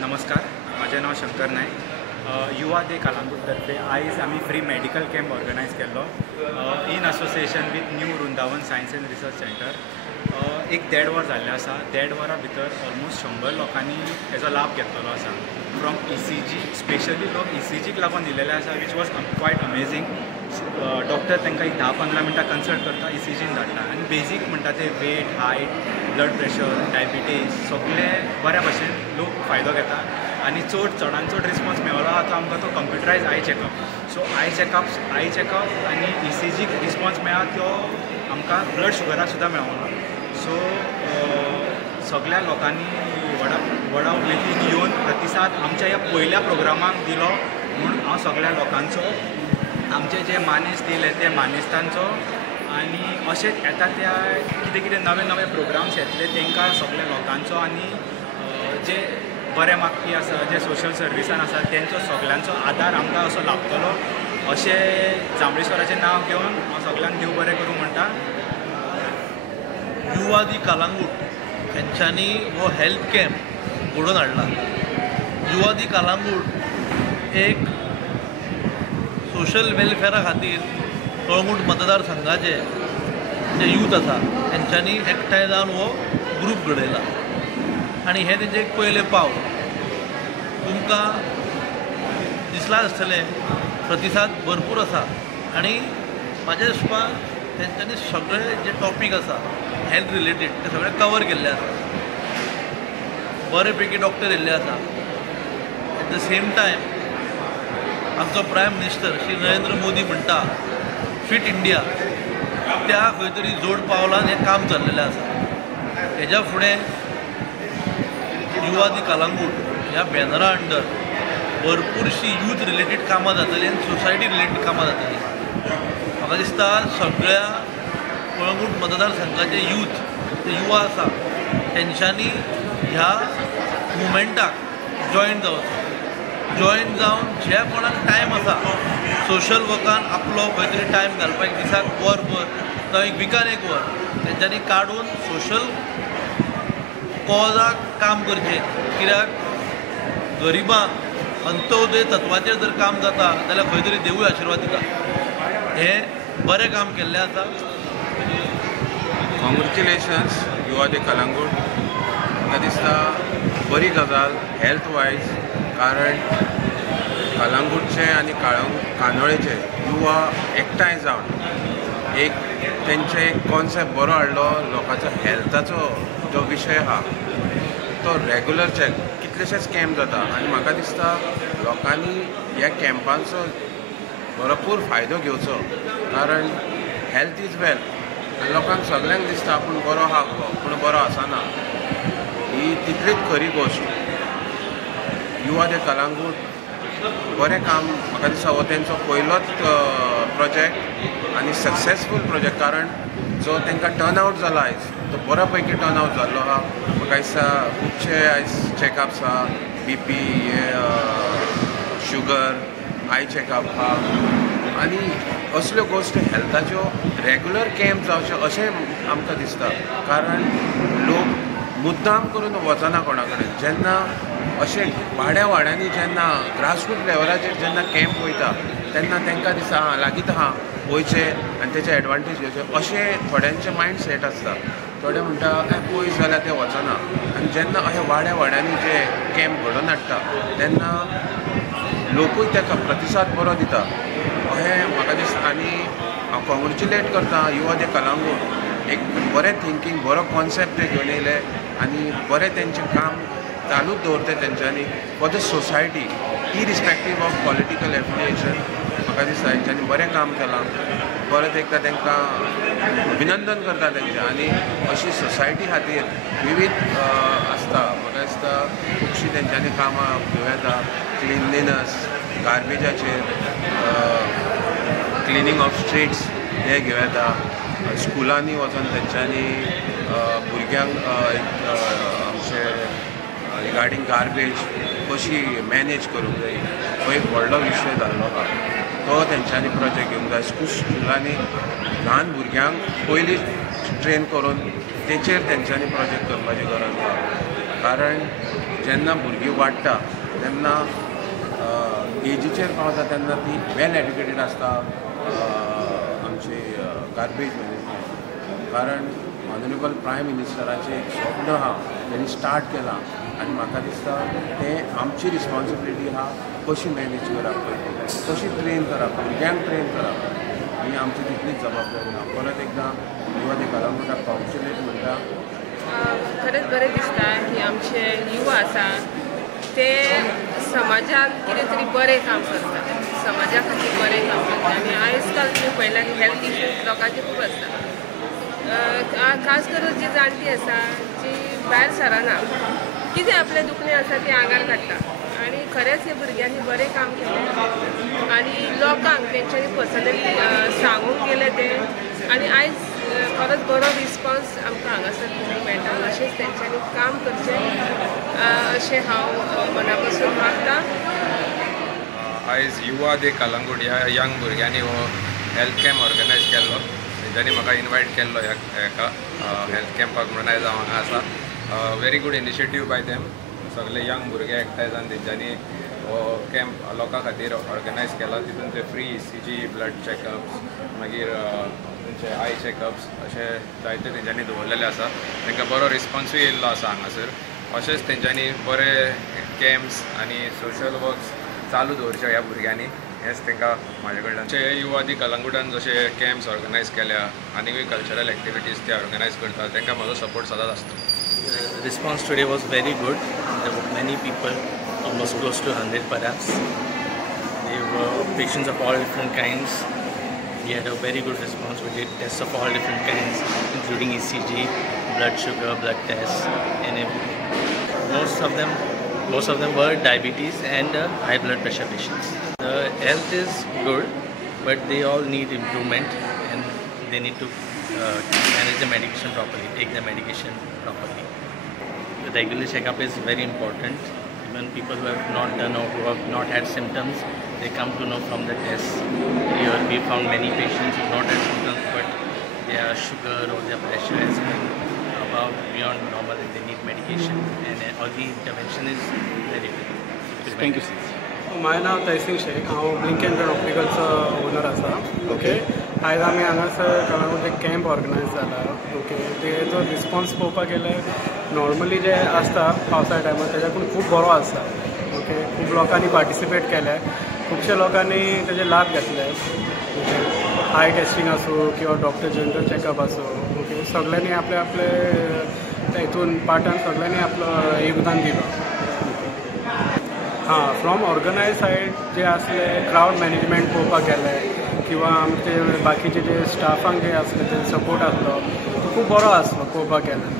नमस्कार, माझे नाव शंकर नायक. युवा डे कलंगूट तर्फे आयज आमी फ्री मेडिकल कॅम्प ऑर्गनायज केल्लो in association with new Vrindavan science end research centre. एक 1.5 वर जाल्लें आसा. 1.5 वरां भितर ऑलमोस्ट 100 लोकांनी हेजो लाभ घेतलेलो आसा. फ्रॉम ECG स्पेशली लोक ECGक लागून दिलेले आसा, which was quiet amazing. Doctor तांकां एक 10-15 मिनटां कन्सल्ट करता, ECGन धाडटा आनी बेजीक म्हणटा ते weight, height, blood pressure, diabetes सगळे बऱ्या भशेन लोक फायदो घेता. आनी चडांत चड रिस्पॉन्स मेळ्ळो आसा तो आमकां तो computerise eye checkup. So eye checkup आनी ECGक रिस्पॉन्स मेळ्ळा तो आमकां ब्लड शुगराक सुद्दां मेळोना. सो सगळ्या लोकांनी व्हडा उमेदीन येवन प्रतिसाद आमच्या ह्या पयल्या प्रोग्रामाक दिलो म्हूण हांव सगळ्या लोकांचो, आमचे जे मानेस्त येयले ते मानेस्तांचो आनी अशेंच येता त्या कितें नवे प्रोग्राम्स येतले तांकां सगळ्या लोकांचो आनी जे बरे मागपी आसा, जे सोशल सर्विसान आसा तेंचो सगळ्यांचो आदार आमकां असो लाभतलो अशें जांबळेश्वराचें नांव घेवन हांव सगळ्यांक देव बरें करूं म्हणटा. युवा दी कलंगूट हेंच्यांनी हो हेल्थ कॅम्प घडोवन हाडला. युवा दी कलंगूट एक सोशल वेलफेअरा खातीर कळंगूट मतदारसंघाचे जे यूथ आसा तेंच्यांनी एकठांय जावन हो ग्रूप घडयला आनी हे तेंचे एक पयले पावल. तुमकां दिसलां आसतलें प्रतिसाद भरपूर आसा आनी म्हाज्या हिसपान तेंच्यांनी सगळे जे टॉपीक आसा हेल्थ रिलेटेड ते सगळे कवर केल्ले आसा. बरे पैकी डॉक्टर येयल्ले आसा. एट द सेम टायम आमचो प्रायम मिनिस्टर श्री नरेंद्र मोदी म्हणटा फिट इंडिया, त्या खंय तरी जोड पावलान हें काम चल्लेलें आसा. हेज्या फुडें युवा दी कलंगूट ह्या बॅनरा अंडर भरपूरशीं यूथ रिलेटेड कामां जातलीं आनी सोसायटी रिलेटेड कामां जातलीं. म्हाका दिसता सगळ्या कळंगूट मतदारसंघाचे यूथ ते युवा आसा तेंच्यांनी ह्या मुवमेंटाक जॉयन जावन जे कोणाक टायम आसा सोशल वर्कान आपलो खंय तरी टायम घालपाक एक दिसाक वरभर जावं एक विकान एक वर तेंच्यांनी काडून सोशल कॉजाक काम करचें. कित्याक गरिबांक अंत्योदय तत्वाचेर जर काम जाता जाल्यार खंय तरी देवूय आशिर्वाद दिता. हें बरें काम केल्लें आसा. कॉंग्रेच्युलेशन्स युवा डे कलंगूट. म्हाका दिसता बरी गजाल हेल्थ वायज, कारण कलंगूटचे आनी कांदोळेचे युवा एकठांय जावन एक तेंचे एक कॉन्सेप्ट बरो हाडलो. लोकांचो हेल्थाचो जो विशय आहा तो रेगुलर चॅक कितलेशेच कॅम्प जाता आनी म्हाका दिसता लोकांनी ह्या कॅम्पांचो भरपूर फायदो घेवचो, कारण हेल्थ इज वेल्थ आनी लोकांक सगळ्यांक दिसता आपूण बरो आहा पूण बरो आसना. ही तितलीच खरी गोश्ट. युवा डे कलंगूट बरें काम म्हाका दिसता हो तेंचो पयलोच प्रोजेक्ट आनी सक्सेसफूल प्रोजेक्ट, कारण जो तांकां टर्न आवट जालो आयज तो बऱ्या पैकी टर्न आवट जाल्लो आहा. म्हाका दिसता खुबशे आयज चॅकअप्स आहा, BP, शुगर, आय चॅकअप आहा आनी असल्यो गोश्टी हेल्थाच्यो रेगुलर कॅम्प जावचे अशें आमकां दिसता. कारण लोक मुद्दाम करून वचना कोणा कडेन. जेन्ना अशें वाड्यांनी जेन्ना ग्रासरूट लेवलाचेर जेन्ना कॅम्प वयता तेन्ना तांकां दिसता लागींच आहा वयचें आनी तेचे एडवांटेज घेवचें अशें थोड्यांचें मायंड सेट आसता. थोडे म्हणटा पयस जाल्यार ते वचना. आनी जेन्ना अशें वाड्यांनी जे कॅम्प घडोवन हाडटा तेन्ना लोकूय ताका प्रतिसाद बरो दिता अशें म्हाका दिसता. आनी हांव कॉंग्रेच्युलेट करता युवा डे कलंगूट. एक बरें थिंकींग, बरो कॉन्सेप्ट ते घेवन येयले आनी बरें तेंचें काम चालूच दवरता तेंच्यांनी for the society irrespective of political affiliation. म्हाका दिसता हेंच्यांनी बरें काम केलां. परत एकदां तांकां अभिनंदन करता तेंचें. आनी अशी सोसायटी खातीर विविध आसता. म्हाका दिसता खुबशीं तेंच्यांनी कामां घेवं येता. क्लिनलीनस, गार्बेजाचेर, क्लिनींग ऑफ स्ट्रीट्स हे घेवं येता. स्कुलांनी वचून तेंच्यांनी भुरग्यांक आमचे रिगार्डींग गार्बेज कशी मॅनेज करूंक जाय हो एक व्हडलो विशय जाल्लो आहा. तो तेंच्यांनी प्रोजेक्ट घेवंक जाय. स्कुलांनी ल्हान भुरग्यांक पयलीं ट्रेन करून तेचेर तेंच्यांनी प्रोजेक्ट करपाची गरज आहा. कारण जेन्ना भुरगीं वाडटा तेन्ना एजीचेर पावता तेन्ना ती वेल एड्युकेटेड आसता आमची गार्बेज मॅनेजमेंट. कारण ऑनरेबल प्रायम मिनिस्टराचें एक स्वप्न आहा तेणी स्टार्ट केलां आनी म्हाका दिसता तें आमची रिस्पॉन्सिबिलिटी आहा कशी मॅनेज करप पळय कशी ट्रेन करप भुरग्यांक ट्रेन करप ही आमची तितलीच जबाबदारी आहा. परत एकदां युवा दे कलांगुटाक कॉंग्रॅच्युलेट म्हणटा. खरेंच बरें दिसता की आमचे युवा आसा ते समाजाक कितें तरी बरें काम करता, समाजा खातीर बरें काम करता. आनी आयज काल तुमी पळयलां की हेल्थ इश्यूज लोकांचे खूब आसता. खास करून जी जाणटी आसा जी भायर सराना कितें आपलें दुखणें आसा तें आंगार काडटा आनी खरेंच हे भुरग्यांनी बरें काम केलें आनी लोकांक तेंच्यांनी पर्सनली सांगूंक गेलें तें आनी आयज खरोच बरो रिस्पॉन्स आमकां हांगासर मेळटा. अशेंच तेंच्यांनी काम करचें अशें हांव मना पासून मागतां. आयज युवा दे कलंगूट ह्या यंग भुरग्यांनी हो हेल्थ कॅम्प ऑर्गनायज केल्लो. तेंच्यांनी म्हाका इनवायट केल्लो हेका हेल्थ कॅम्पाक म्हणून आयज हांव हांगा आसा. Very good initiative bye them. सगळे यंग भुरगे एकठांय जावन तेंच्यांनी हो कॅम्प लोकां खातीर ऑर्गनायज केला. तितून ते फ्री ECG ब्लड चॅकअप्स मागीर तेंचे आय चॅकअप्स अशे जायते तेंच्यांनी दवरलेले आसा. तांकां बरो रिस्पॉन्सूय येयल्लो आसा हांगासर. अशेंच तेंच्यांनी बरे कॅम्प्स आनी सोशल वर्क्स चालू दवरचे ह्या भुरग्यांनी हेंच तांकां म्हाजे कडल्यान. जे युवा दी कलंगुटान जशे कॅम्प्स ऑर्गनायज केल्या आनीकूय कल्चरल एक्टिविटीज ते ऑर्गनायज करता तांकां म्हजो सपोर्ट सदांच आसता. The response today was very good. There were many people, almost close to 100 perhaps. They were patients of all different kinds. We had a very good response. We did tests of all different kinds, including ECG, blood sugar, blood tests, and most of them were diabetes and high blood pressure patients. The health is good, but they all need improvement, and they need to manage the medication properly, take the medication properly. The regular checkup is very important. Even people who have not done or who have not had symptoms, they come to know from the tests. Here we found many patients who have not had symptoms, but their sugar or their pressure has been above beyond normal and they need medication. And all the intervention is very good. Thank you. माझें नाव तहसीन शेख. हांव blink end ऑप्टिकलचो owner आसा. Okay, आयज आमी हांगासर कलंगूट एक camp organise जाला. Okay, तेजो response पळोवपाक गेल्यार नॉर्मली जे आसता पावसा टायमार तेज्याकून खूब बरो आसा. ओके, खूब लोकांनी पार्टिसिपेट केले, खुबशे लोकांनी तेजे लाभ घेतले. ओके, आय टेस्टिंग आसूं किंवा डॉक्टर जनरल चॅकअप आसूं. ओके, सगळ्यांनी आपले आपले हितून पार्टान सगळ्यांनी आपलं योगदान दिलं. हां, फ्रॉम ऑर्गनायज सायड जे आसले क्रावड मॅनेजमेंट पळोवपाक गेले किंवा आमचे बाकीचे जे स्टाफांक जे आसले ते सपोर्ट आसलो तो खूब बरो आसलो पळोवपाक गेल्यार.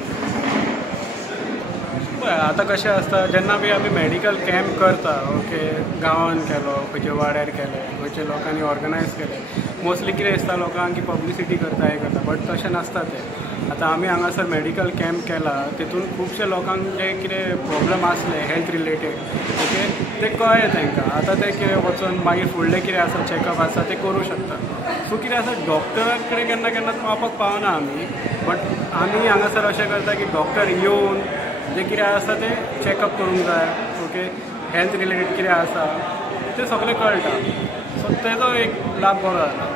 पळय आतां कशें आसता जेन्ना बी आमी मेडिकल कॅम्प करता. ओके, गांवांत केलो, खंयच्या वाड्यार केले, खंयच्या लोकांनी ऑर्गनायज केले. मोस्टली कितें दिसता लोकांक की पब्लिसिटी करता हें करता, बट तशें नासता तें. आतां आमी हांगासर मेडिकल कॅम्प केला तितून खुबशे लोकांक जे कितें प्रॉब्लम आसले हेल्थ रिलेटेड ओके ते कळ्ळें तांकां. आतां ते कितें वचून मागीर फुडलें कितें आसा चॅकअप आसा ते करूं शकता. सो कितें आसा डॉक्टरा कडेन केन्ना केन्ना पावपाक पावना आमी, बट आमी हांगासर अशें करता की डॉक्टर येवन जे कितें आसा ते चॅकअप करूंक जाय. ओके, हेल्थ रिलेटेड कितें आसा तें सगळें कळटा. सो तेजो एक लाभ बरो जाला.